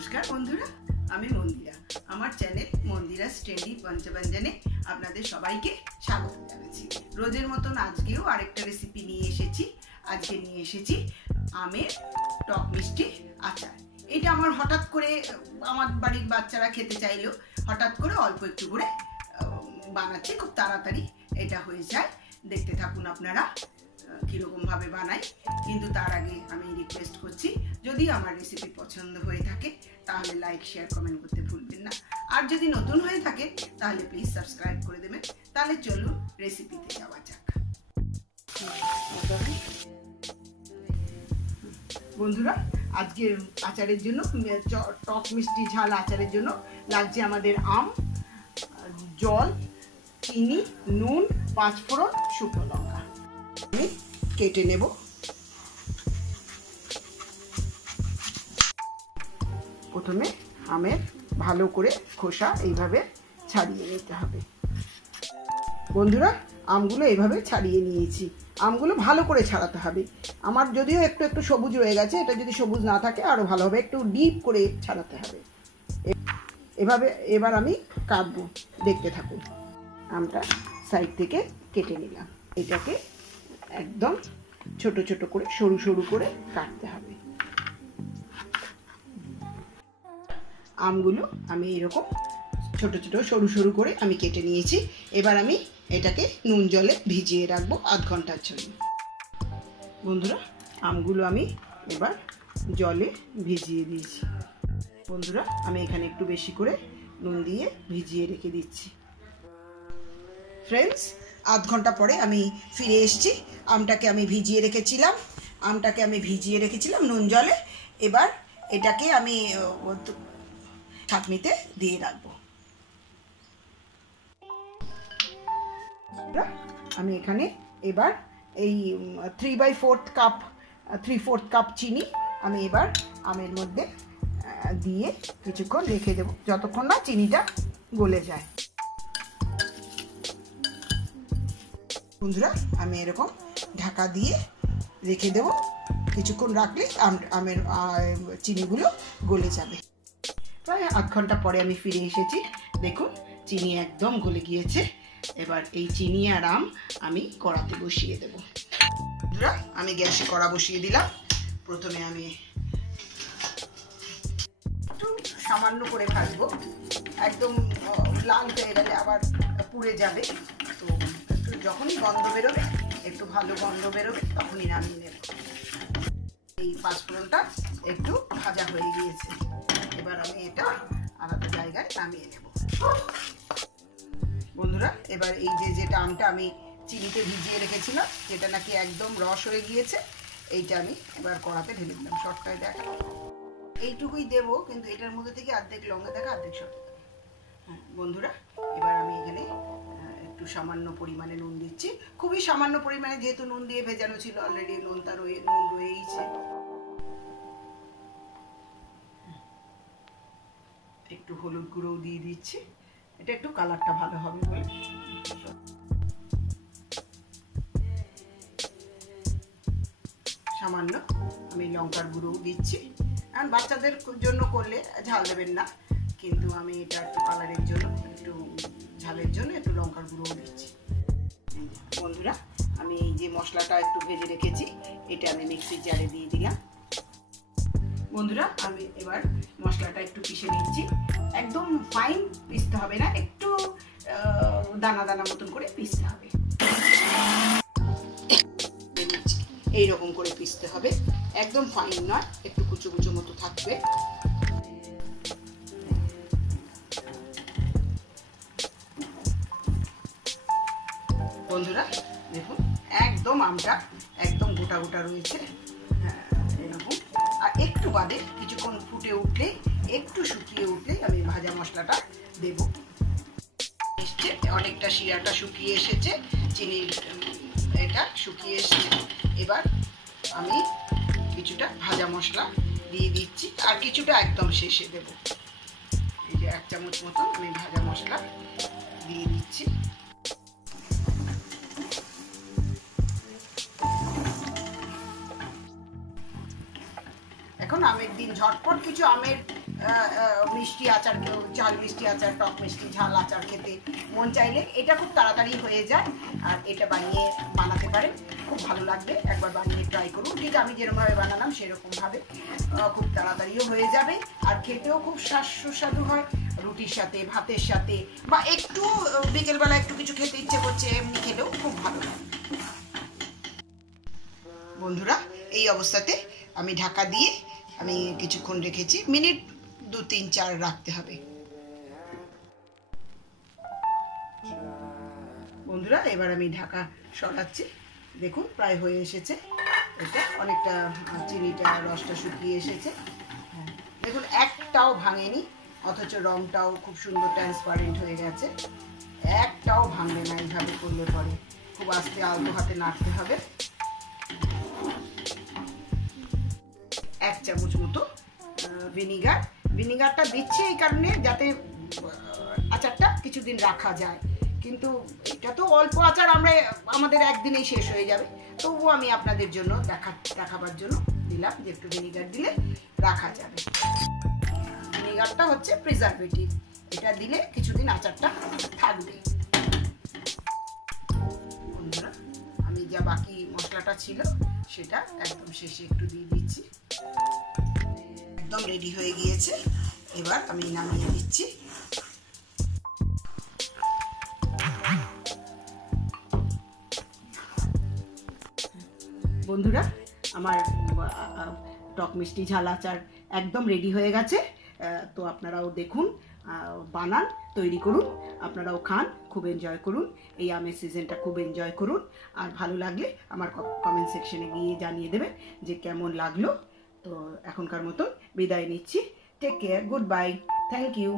নমস্কার বন্ধুরা, আমি মন্দিরা। আমার চ্যানেল মন্দিরাস ট্রেন্ডি পঞ্চব্যঞ্জনে আপনাদের সবাইকে স্বাগত জানাচ্ছি। রোজের মতন আজকেও আরেকটা রেসিপি নিয়ে এসেছি। আজকে নিয়ে এসেছি আমের টক মিষ্টি আচার। এটা আমার হঠাৎ করে আমার বাড়ির বাচ্চারা খেতে চাইলো, হঠাৎ করে অল্প একটু করে বানাচ্ছি, খুব তাড়াতাড়ি এটা হয়ে যায়। দেখতে থাকুন আপনারা কীরকম ভাবে বানাই। কিন্তু তার আগে আমি রিকোয়েস্ট করছি, যদি আমার রেসিপি পছন্দ হয়ে থাকে তাহলে লাইক, শেয়ার, কমেন্ট করতে ভুলবেন না। আর যদি নতুন হয়ে থাকে তাহলে প্লিজ সাবস্ক্রাইব করে দেবেন। তাহলে চলুন রেসিপিতে যাওয়া যাক। বন্ধুরা, আজকের আচারের জন্য, টক মিষ্টি ঝাল আচারের জন্য লাগছে আমাদের আম, জল, চিনি, নুন, 5 ফোড়ন, শুকনো লঙ্কা। আমি কেটে নেব। প্রথমে আমের ভালো করে খোসা এইভাবে ছাড়িয়ে নিতে হবে। বন্ধুরা, আমগুলো এইভাবে ছাড়িয়ে নিয়েছি। আমগুলো ভালো করে ছাড়াতে হবে। আমার যদিও একটু একটু সবুজ রয়ে গেছে, এটা যদি সবুজ না থাকে আরো ভালো হবে, একটু ডিপ করে ছাড়াতে হবে। এভাবে এবার আমি কাটবো, দেখতে থাকুন। আমটা সাইড থেকে কেটে নিলাম। এটাকে একদম ছোট ছোট করে, সরু সরু করে কাটতে হবে। আমগুলো আমি এরকম ছোট ছোট সরু সরু করে আমি কেটে নিয়েছি। এবার আমি এটাকে নুন জলে ভিজিয়ে রাখবো আধ ঘন্টার জন্য। বন্ধুরা, আমগুলো আমি এবার জলে ভিজিয়ে দিয়েছি। বন্ধুরা, আমি এখানে একটু বেশি করে নুন দিয়ে ভিজিয়ে রেখে দিচ্ছি। ফ্রেন্ডস, আধ ঘন্টা পরে আমি ফিরে এসেছি। আমটাকে আমি ভিজিয়ে রেখেছিলাম নুন জলে। এবার এটাকে আমি ছাঁকনিতে দিয়ে রাখবো। আমি এখানে এবার এই 3/4 কাপ চিনি আমি এবার আমের মধ্যে দিয়ে কিছুক্ষণ রেখে দেবো, যতক্ষণ না চিনিটা গলে যায়। বন্ধুরা, আমি এরকম ঢাকা দিয়ে রেখে দেব। কিছুক্ষণ রাখলে আমের চিনিগুলো গলে যাবে। প্রায় আধ ঘন্টা পরে আমি ফিরে এসেছি। দেখুন, চিনি একদম গলে গিয়েছে। এবার এই চিনি আর আম আমি কড়াতে বসিয়ে দেব। বন্ধুরা, আমি গ্যাসে কড়া বসিয়ে দিলাম। প্রথমে আমি একটু সামান্য করে ভাজবো, একদম লাল হয়ে গেলে আবার পুড়ে যাবে। তো যখনই গন্ধ বেরোবে, একটু ভালো গন্ধ বেরোবে, তখনই নামিয়ে নেব। এই 5 ফোড়নটা একটু ভাজা হয়ে গিয়েছে। এবার আমি এটা আলাদা জায়গায় নামিয়ে নেব। বন্ধুরা, এবার এই যেটা আমটা আমি চিনিতে ভিজিয়ে রেখেছিলাম, যেটা নাকি একদম রস হয়ে গিয়েছে, এইটা আমি এবার কড়াতে ঢেলে দিলাম। শর্টকাট দেখা এইটুকুই দেব, কিন্তু এটার মধ্যে থেকে অর্ধেক লঙ্কা দেখা, অর্ধেক শর্ট। হ্যাঁ বন্ধুরা, এবার আমি এখানে একটু সামান্য পরিমাণে নুন দিচ্ছি, খুবই সামান্য পরিমাণে, যেহেতু নুন দিয়ে ভেজানো ছিল অলরেডি, নুন রয়েইছে। একটু হলুদ গুঁড়ো দিয়ে দিচ্ছি, এটা একটু কালারটা ভালো হবে বলে। সামান্য আমি লঙ্কার গুঁড়ো দিচ্ছি। আর বাচ্চাদের জন্য করলে ঝাল দেবেন না, কিন্তু আমি এটা একটু কালারের জন্য, একটু ঝালের জন্য একটু লঙ্কার গুঁড়ো দিচ্ছি। বন্ধুরা, আমি এই যে মশলাটা একটু ভেজে রেখেছি, এটা আমি মিক্সির জারে দিয়ে দিলাম। বন্ধুরা, আমি এবার মশলাটা একটু পিষে নিচ্ছি। একদম ফাইন পিষতে হবে না, একটু দানা দানা মতন করে পিষতে হবে। এইরকম করে পিষতে হবে, একদম ফাইন নয়, একটু কুচো কুচো মতো থাকবে। বন্ধুরা দেখুন, একদম আমটা একদম গোটা গোটা রয়েছে, এরকম। আর একটু বাদে কিছুক্ষণ ফুটে উঠলে, একটু শুকিয়ে উঠলে আমি ভাজা মশলাটা দেব। অনেকটা শিরাটা শুকিয়ে এসেছে, চিনির এটা শুকিয়ে এসেছে। এবার আমি কিছুটা ভাজা মশলা দিয়ে দিচ্ছি, আর কিছুটা একদম শেষে দেব। এই যে 1 চামচ মতো আমি ভাজা মশলা দিয়ে দিচ্ছি। এখন আমের দিন, ঝটপট কিছু আমের মিষ্টি আচার, কেউ ঝাল মিষ্টি আচার, টক মিষ্টি ঝাল আচার খেতে মন চাইলে এটা খুব তাড়াতাড়ি হয়ে যায়। আর এটা বানাতে পারেন, খুব ভালো লাগবে। একবার বানিয়ে ট্রাই করুন, ঠিক আমি যেরকমভাবে বানালাম সেরকমভাবে। খুব তাড়াতাড়িও হয়ে যাবে আর খেতেও খুব সুস্বাদু হয়। রুটির সাথে, ভাতের সাথে, বা একটু বিকেলবেলা একটু কিছু খেতে ইচ্ছে করছে এমনি খেলেও খুব ভালো লাগে। বন্ধুরা, এই অবস্থাতে আমি ঢাকা দিয়ে আমি কিছুক্ষণ রেখেছি, মিনিট 2-3-4 রাখতে হবে। বন্ধুরা, এবার আমি ঢাকা সরাচ্ছি। দেখুন প্রায় হয়ে এসেছে। এটা অনেকটা চিনিটা রসটা শুকিয়ে এসেছে। দেখুন একটাও ভাঙেনি, অথচ রংটাও খুব সুন্দর ট্রান্সপারেন্ট হয়ে গেছে। একটাও ভাঙবে না এইভাবে করলে পরে। খুব আস্তে আলতো হাতে নাড়তে হবে। 1 চামচ মতো ভিনিগারটা দিচ্ছি এই কারণে যাতে আচারটা কিছুদিন রাখা যায়। কিন্তু এটা তো অল্প আচার, আমাদের একদিনেই শেষ হয়ে যাবে। তবুও আমি আপনাদের জন্য দেখাবার জন্য দিলাম যে একটু ভিনিগার দিলে রাখা যাবে। ভিনিগারটা হচ্ছে প্রিজারভেটিভ, এটা দিলে কিছুদিন আচারটা থাকবে। বন্ধুরা, আমি যা বাকি মশলাটা ছিল সেটা একদম শেষে একটু দিয়ে দিচ্ছি। একদম রেডি হয়ে গিয়েছে, এবার আমি নামিয়ে দিচ্ছি। বন্ধুরা, আমার টক মিষ্টি ঝাল আচার একদম রেডি হয়ে গেছে। তো আপনারাও দেখুন, বানান, তৈরি করুন, আপনারাও খান, খুব এনজয় করুন। এই আমের সিজনটা খুব এনজয় করুন। আর ভালো লাগলে আমার কমেন্ট সেকশনে গিয়ে জানিয়ে দেবেন যে কেমন লাগলো। তো এখনকার মতন বিদায় নিচ্ছি। Take care, goodbye, thank you.